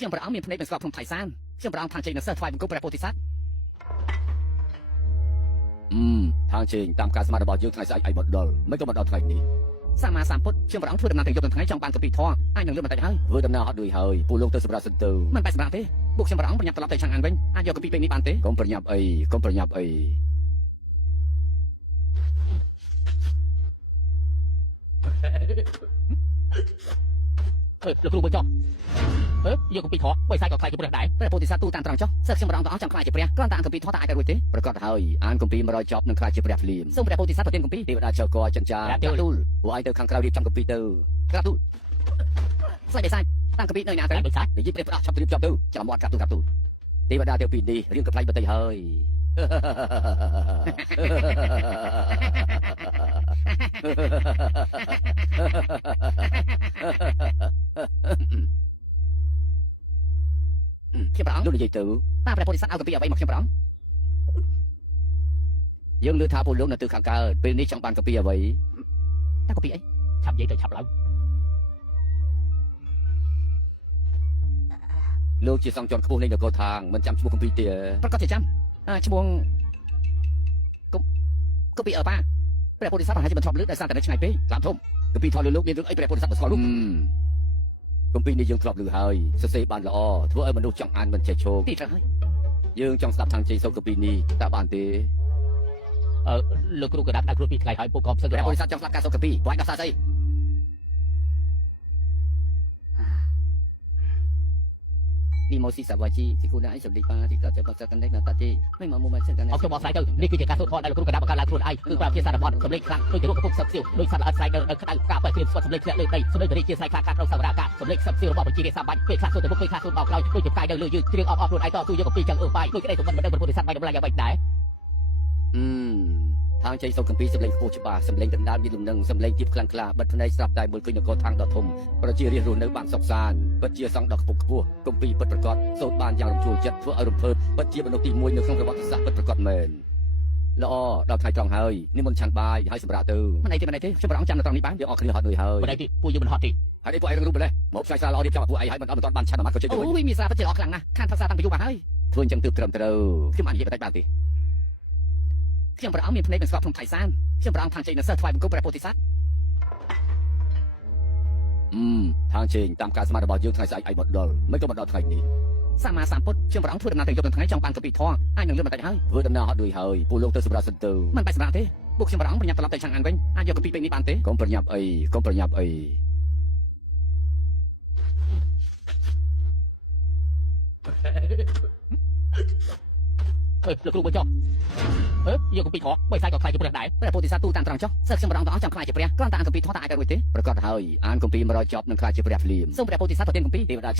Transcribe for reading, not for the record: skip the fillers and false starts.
ខ្ញុំប្រអងមានភ្នែកមិនស្គាល់ក្នុងថៃសានខ្ញុំប្រអងខាងជ័យនៅសិស្សថ្វាយបង្គំព្រះពោធិសត្វทางเชงตามการสมาร์ทบอลយើងថ្ងៃស្អែកឯងមកដល់មិនក៏មកដល់ថ្ងៃនេះសម្មាសម្ពុទ្ធខ្ញុំប្រអងធ្វើដំណើរទាំងយប់ទាំងថ្ងៃចង់បានកពីធរអាចនឹងលឿនបន្តិចហើយធ្វើដំណើរហត់ដូចហើយពួកលោកទៅសម្រាប់សិនទៅមិនបែបសម្រាប់ទេពួកខ្ញុំប្រអងប្រញាប់ត្រឡប់ទៅឆាំងអានវិញអាចយកកពីពេលនេះបានទេកុំប្រញាប់អីលោកគ្រូបើចុះយកកពីធរបើខ្សែក៏ខ្លាយជាព្រះដែរព្រះពោធិសត្វទូតាមត្រង់ចុះសិស្សខ្ញុំប្រអងទាំងអស់ចង់ខ្លាយជាព្រះគ្រាន់តែអង្គពីធរតើអាចទៅរួចទេប្រកាសហើយអានកុំពី100ចប់នឹងខ្លាយជាព្រះភ្លាមសូមព្រះពោធិសត្វប្រទានកុំពីទេវតាចៅកចិញ្ចាទូលពួកឯងទៅខាងក្រៅរៀបចំកុំពីទៅក្រាបទូលស្លេចបិសាច់តាំងកពីនៅណាទៅបិសាច់និយាយព្រះផ្ដាស់ឆាប់រៀបចំទៅចាំមាត់ក្រាបទូលទេវតាទៅពីនេះរៀងកំ pl ាច់បន្តិចហើយខ្ញុំប្រអងលោកនិយាយទៅតើព្រះពោធិសត្វឲ្យកពីអ្វីមកខ្ញុំប្រអងយើងលើថាពួកលោកនៅទិសខាងកើតពេលនេះចង់បានកពីអ្វីតើកពីអីឆាប់និយាយទៅឆាប់ឡើងលោកជាសង្ឃជាន់ខ្ពស់នៃនគរທາງមិនចាំឈ្មោះកពីទេប្រកាសជាចាំឈ្មោះកពីប៉ាព្រះពោធិសត្វប្រហែលជាមិនធ្លាប់លើកដោយសារតែនៅឆ្ងាយពេកក្លាប់ធំកពីថតលើលោកមានរឿងអីព្រះពោធិសត្វមិនស្គាល់លោកកពីនេះយើងធ្លាប់លើហើយសរសេរបានល្អធ្វើឲ្យមនុស្សចង់អានមិនចេះឈោកទីត្រូវហើយយើងចង់ស្ដាប់ທາງជ័យសូកពីនេះតើបានទេលោកគ្រូក៏ដាក់គ្រូពីថ្ងៃហើយពួកក៏ផ្សឹកព្រះពោធិសត្វចង់ស្ដាប់ការសូកពីពួកឯងដោះសារស្អីនេះមកស៊ីសាវ៉ាជីទីគូណាអីសម្លេងប៉ាទីក៏จะบอกกันได้ណាតាជីមិនមកមកសិនกันអត់ខ្ញុំមកស្រាយទៅនេះគឺជាការសូត្រធម៌ដែលលោកគ្រូក៏ដាក់បង្កើតឡើងខ្លួនឯងគឺប្រើភាសារបស់សម្លេងខ្លាំងដូចជារូបកំពុងសឹកសៀវដូចសត្វល្អិតស្រែកនៅក្តៅការបែកព្រៀបស្វត់សម្លេងធ្លាក់លើដីសម្លេងបរិជាស្រ័យខ្លាំងការក្នុងសវរៈកាសម្លេងសឹកសៀវរបស់បញ្ជីរាសាបាញ់ពេលខ្លះសូត្រទៅមុខពេលខ្លះសូត្របោកក្រោយដូចជាផ្កាយនៅលើយើងជ្រៀងអបខ្លួនឯងតទូយកកំពីចឹងបាយដូចក្តីទៅមិនដឹងប្រពុទ្ធិសត្វបាយតម្លៃយ៉ាងម៉េចដែរทางใจសូកពីសម្លេងខ្ពស់ច្បាស់សម្លេងដណ្ដើមមានលំនឹងសម្លេងទៀបខ្លាំងក្លាបិទភ្នែកស្រាប់តែមើលឃើញនគរທາງដ៏ធំប្រជារាស្ត្ររស់នៅបានសុខសាន្តពិតជាសង្ឃដ៏ខ្ពង់ខ្ពស់គម្ពីរពិតប្រាកដសូត្របានយ៉ាងរំជួលចិត្តធ្វើឲ្យរំភើបពិតជាមនុស្សទី1នៅក្នុងប្រវត្តិសាស្ត្រពិតប្រាកដមែនល្អដល់ថ្ងៃត្រង់ហើយនេះមិនឆាន់បាយហើយសម្រាប់ទៅមិនអីទេខ្ញុំប្រអងចាំនៅត្រង់នេះបានយើងអស់គ្នាហត់ដូចហើយមិនអីទេពួកយើងមិនហត់ទេហើយនេះពួកឯងរឹងរូបម្លេះមកផ្សាយសារល្អរៀបចំឲ្យពួកឯងហើយមិនអត់បានឆាន់អាម៉ាត់ក៏ចេញទៅអូយមានសារពិតជាល្អខ្លាំងណាស់ខានភាសាតាំងពីយូរមកហើយធ្វើអញ្ចឹងទើបត្រឹមត្រូវខ្ញុំបាននិយាយបន្តិចបានទេខ្ញុំប្រអងមានភ្នែកមិនស្គាល់ក្នុងថៃសានខ្ញុំប្រអងខាងជ័យនៅសិស្សថ្វាយបង្គំព្រះពោធិសត្វทางเชงตามการสมาร์ทบอลយើងថ្ងៃស្អែកឯងមកដល់មិនក៏មកដល់ថ្ងៃនេះសម្មាសម្ពុទ្ធខ្ញុំប្រអងធ្វើដំណើរទាំងយប់ទាំងថ្ងៃចង់បានកពីធរអាចនឹងលឿនបន្តិចហើយធ្វើដំណើរហត់ដូចហើយពួកលោកទៅសម្រាប់សិនទៅមិនបែបសម្រាប់ទេពួកខ្ញុំប្រអងប្រញាប់ត្រឡប់ទៅឆាំងអានវិញអាចយកកពីពេលនេះបានទេកុំប្រញាប់អីលោកគ្រូបើចុះយកកពីធរបើខ្សែក៏ខ្លាយជាព្រះដែរព្រះពោធិសត្វទូតាមត្រង់ចុះសិស្សខ្ញុំប្រអងទាំងអស់ចង់ខ្លាយជាព្រះគ្រាន់តែអង្គពីធរតើអាចទៅរួចទេប្រកាសហើយអានកុំពី100ចប់នឹងខ្លាយជាព្រះភ្លាមសូមព្រះពោធិសត្វប្រទានកុំពីទេវតា